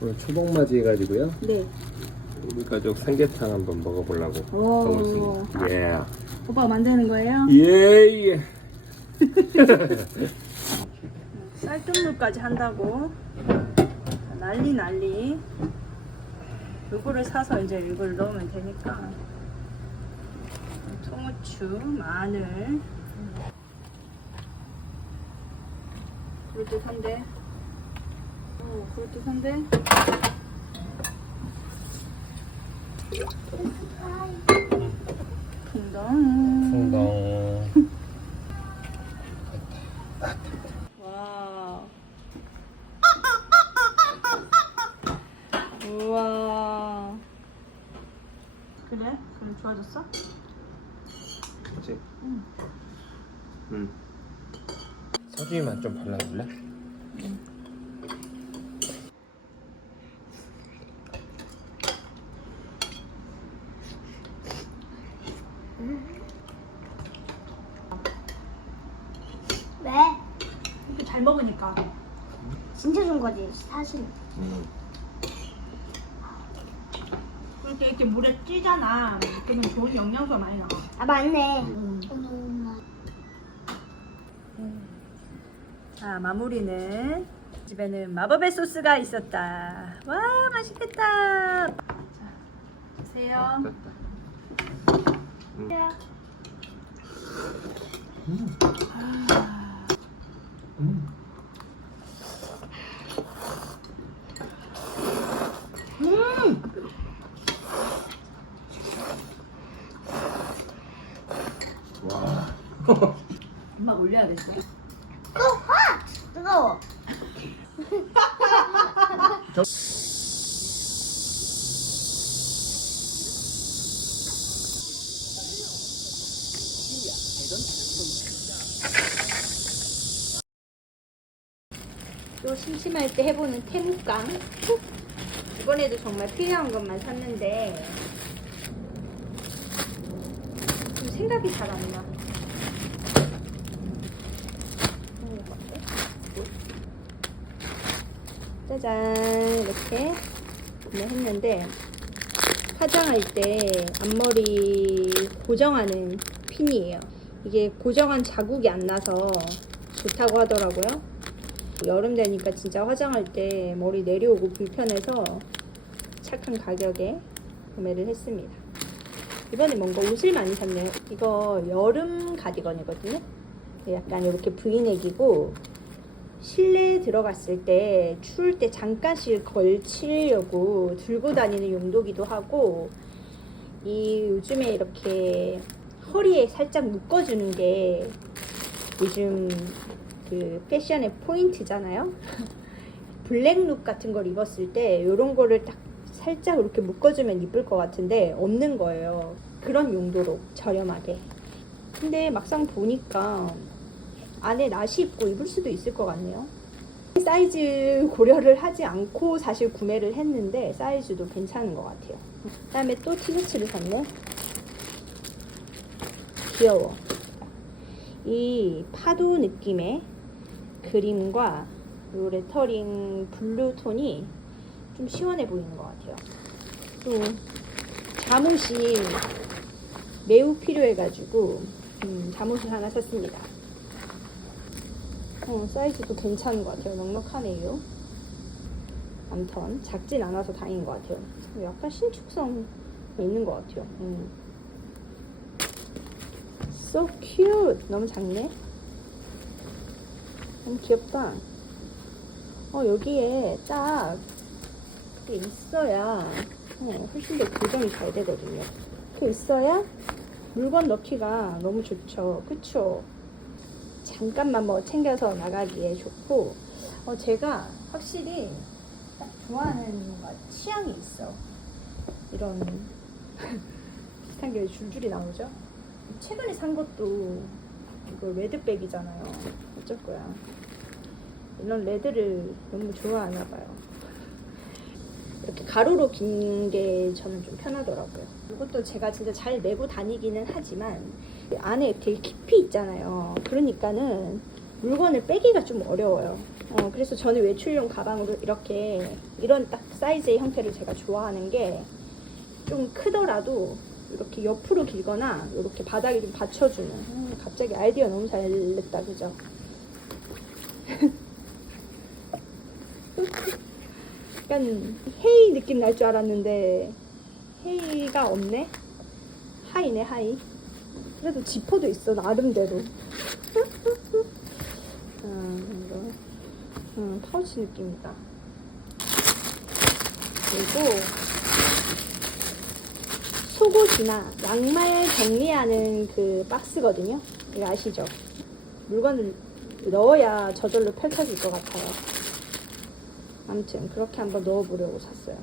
오늘 초복 맞이 해가지고요. 네. 우리 가족 삼계탕 한번 먹어보려고 오. 가보겠습니다. 예. 오빠가 만드는 거예요? 예, 예. 쌀뜨물까지 한다고 난리 난리 요거를 사서 이제 이걸 넣으면 되니까 통후추, 마늘 그럴듯한데 오 그럴듯한데 풍덩 풍덩. 와. 우와. 그래? 그럼 좋아졌어? 그치? 응. 서주이만 좀 발라줄래? 잘 먹으니까. 진짜 좋은 거지 사실. 응. 이렇게 이렇게 물에 찌잖아. 그러면 좋은 영양소가 많이 나와. 아 맞네. 음. 자, 마무리는 집에는 마법의 소스가 있었다. 와, 맛있겠다. 자, 드세요. 됐다. 응. 음. 엄마 올려야겠어. 뜨거워. 또 심심할 때 해보는 태무깡. 이번에도 정말 필요한 것만 샀는데 좀 생각이 잘 안 나. 음, 어때? 짜잔 이렇게 구매했는데 화장할 때 앞머리 고정하는 핀이에요. 이게 고정한 자국이 안 나서 좋다고 하더라고요. 여름 되니까 진짜 화장할 때 머리 내려오고 불편해서 착한 가격에 구매를 했습니다. 이번에 뭔가 옷을 많이 샀네요. 이거 여름 가디건이거든요. 약간 이렇게 브이넥이고 실내에 들어갔을 때 추울 때 잠깐씩 걸치려고 들고 다니는 용도기도 하고 이 요즘에 이렇게 허리에 살짝 묶어주는 게 요즘 그 패션의 포인트잖아요. 블랙룩 같은 걸 입었을 때 이런 거를 딱 살짝 이렇게 묶어주면 이쁠 것 같은데 없는 거예요. 그런 용도로 저렴하게. 근데 막상 보니까 안에 나시 입고 입을 수도 있을 것 같네요. 사이즈 고려를 하지 않고 사실 구매를 했는데 사이즈도 괜찮은 것 같아요. 그 다음에 또 티셔츠를 샀네. 귀여워. 이 파도 느낌의 그림과 요 레터링 블루 톤이 좀 시원해 보이는 것 같아요. 또 잠옷이 매우 필요해가지고 음, 잠옷을 하나 샀습니다. 어, 사이즈도 괜찮은 것 같아요. 넉넉하네요. 암튼 작진 않아서 다행인 것 같아요. 약간 신축성 있는 것 같아요. 음. So cute. 너무 작네. 너무 귀엽다. 어 여기에 딱 있어야 어, 훨씬 더 고정이 잘 되거든요. 그 있어야 물건 넣기가 너무 좋죠. 그쵸? 잠깐만 뭐 챙겨서 나가기에 좋고 어, 제가 확실히 딱 좋아하는 취향이 있어. 이런 비슷한 게 줄줄이 나오죠. 최근에 산 것도 이거 레드백이잖아요. 어쩔 거야. 이런 레드를 너무 좋아하나 봐요. 이렇게 가로로 긴 게 저는 좀 편하더라고요. 이것도 제가 진짜 잘 메고 다니기는 하지만 안에 되게 깊이 있잖아요. 그러니까는 물건을 빼기가 좀 어려워요. 어, 그래서 저는 외출용 가방으로 이렇게 이런 딱 사이즈의 형태를 제가 좋아하는 게 좀 크더라도 이렇게 옆으로 길거나 이렇게 바닥에 좀 받쳐주는. 음, 갑자기 아이디어 너무 잘 냈다, 그죠? 약간 헤이 느낌 날 줄 알았는데 헤이가 없네. 하이네 하이. 그래도 지퍼도 있어 나름대로. 음, 이거. 음, 파우치 느낌이다. 그리고 속옷이나 양말 정리하는 그 박스거든요. 이거 아시죠? 물건을 넣어야 저절로 펼쳐질 것 같아요. 아무튼 그렇게 한번 넣어보려고 샀어요.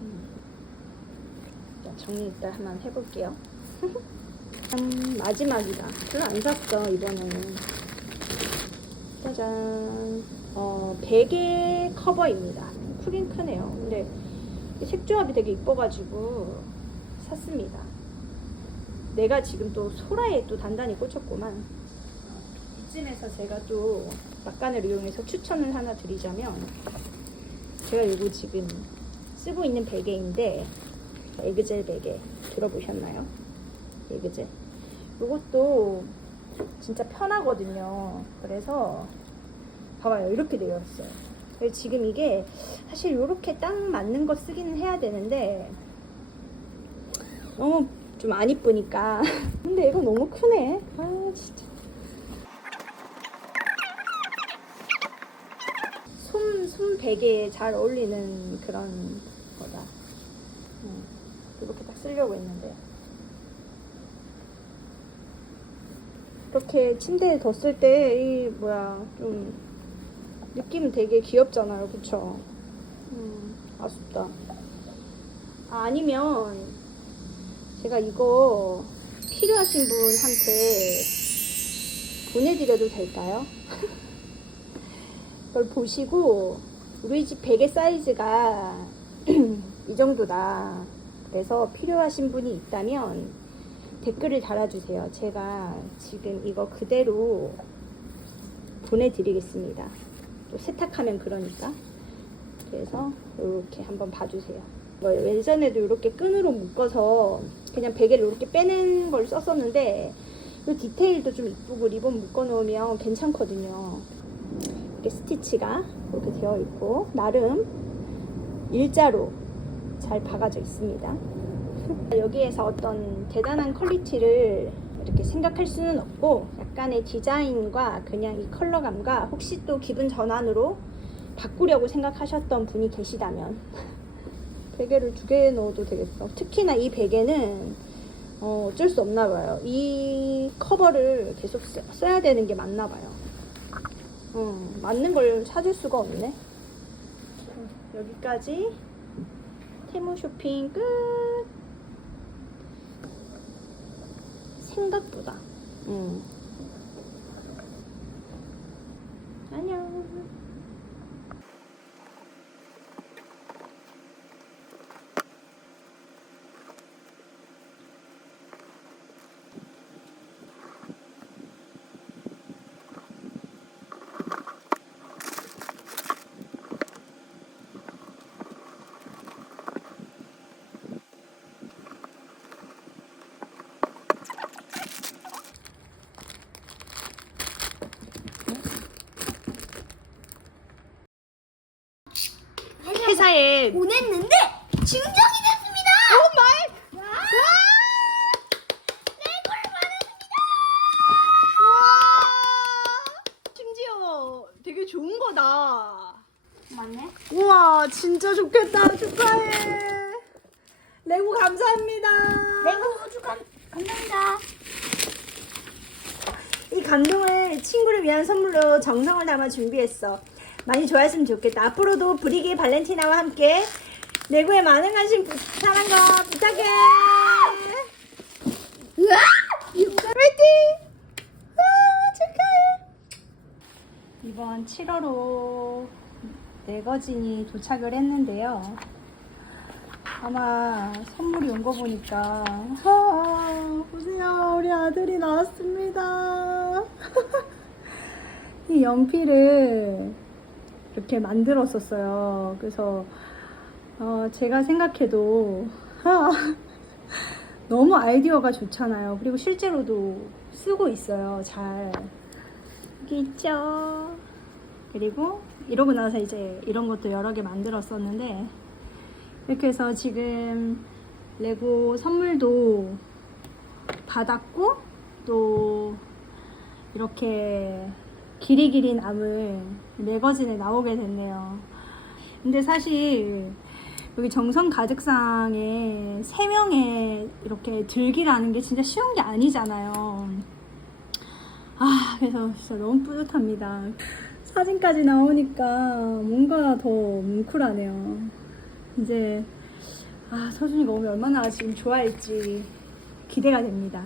음. 자, 정리 일단 한번 해볼게요. 음, 마지막이다. 별로 안 샀어 이번에는. 짜잔. 어, 베개 커버입니다. 크긴 크네요. 근데 이 색조합이 되게 이뻐가지고 샀습니다. 내가 지금 또 소라에 또 단단히 꽂혔구만. 이쯤에서 제가 또 막간을 이용해서 추천을 하나 드리자면 제가 이거 지금 쓰고 있는 베개인데 에그젤 베개 들어보셨나요? 에그젤. 이것도 진짜 편하거든요. 그래서 봐봐요. 이렇게 되어 있어요. 지금 이게 사실 이렇게 딱 맞는 거 쓰기는 해야 되는데 너무 좀 안 이쁘니까. 근데 이거 너무 크네. 아 진짜. 손, 손 베개에 잘 어울리는 그런 거다. 쓰려고 했는데. 이렇게 침대에 뒀을 때, 이, 뭐야, 좀, 느낌 되게 귀엽잖아요. 그쵸? 음, 아쉽다. 아, 아니면, 제가 이거 필요하신 분한테 보내드려도 될까요? 이걸 보시고 우리 집 베개 사이즈가 이 정도다. 그래서 필요하신 분이 있다면 댓글을 달아주세요. 제가 지금 이거 그대로 보내드리겠습니다. 또 세탁하면 그러니까. 그래서 이렇게 한번 봐주세요. 뭐 예전에도 이렇게 끈으로 묶어서 그냥 베개를 이렇게 빼는 걸 썼었는데 이 디테일도 좀 이쁘고 리본 묶어 놓으면 괜찮거든요. 이렇게 스티치가 이렇게 되어 있고 나름 일자로 잘 박아져 있습니다. 여기에서 어떤 대단한 퀄리티를 이렇게 생각할 수는 없고 약간의 디자인과 그냥 이 컬러감과 혹시 또 기분 전환으로 바꾸려고 생각하셨던 분이 계시다면 베개를 두 개 넣어도 되겠어. 특히나 이 베개는 어, 어쩔 수 없나 봐요. 이 커버를 계속 써, 써야 되는 게 맞나 봐요. 어, 맞는 걸 찾을 수가 없네. 여기까지 테무 쇼핑 끝. 생각보다. 음. 안녕. 보냈는데 증정이 됐습니다. 오 마이 와! 심지어 되게 좋은 거다. 맞네. 우와, 진짜 좋겠다. 축하해. 레고 감사합니다. 레고 축하 감사합니다. 이 감동을 친구를 위한 선물로 정성을 담아 준비했어. 많이 좋아했으면 좋겠다. 앞으로도 브리기 발렌티나와 함께 레고에 많은 관심 부, 사랑과 부탁해. 으아! 화이팅! 아, 축하해. 이번 7월호 네거진이 도착을 했는데요. 아마 선물이 온 거 보니까 아, 보세요 우리 아들이 나왔습니다. 이 연필을 이렇게 만들었었어요. 그래서 어, 제가 생각해도 아, 너무 아이디어가 좋잖아요. 그리고 실제로도 쓰고 있어요. 잘. 여기 있죠. 그리고 이러고 나서 이제 이런 것도 여러 개 만들었었는데 이렇게 해서 지금 레고 선물도 받았고 또 이렇게 길이 길이 남을 매거진에 나오게 됐네요. 근데 사실 여기 정성 가득상에 세 명의 이렇게 들기라는 게 진짜 쉬운 게 아니잖아요. 아, 그래서 진짜 너무 뿌듯합니다. 사진까지 나오니까 뭔가 더 뭉클하네요. 이제 아, 서준이가 오면 얼마나 지금 좋아할지 기대가 됩니다.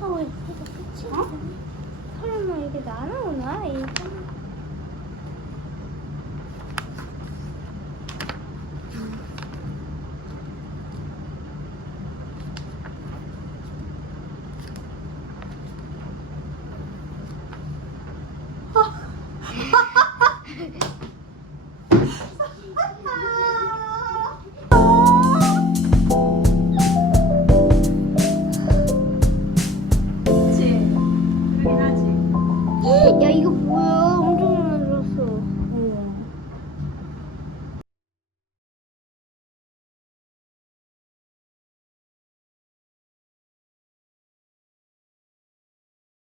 어, 이거 끝이 어? 설마 이게 나나오나? 이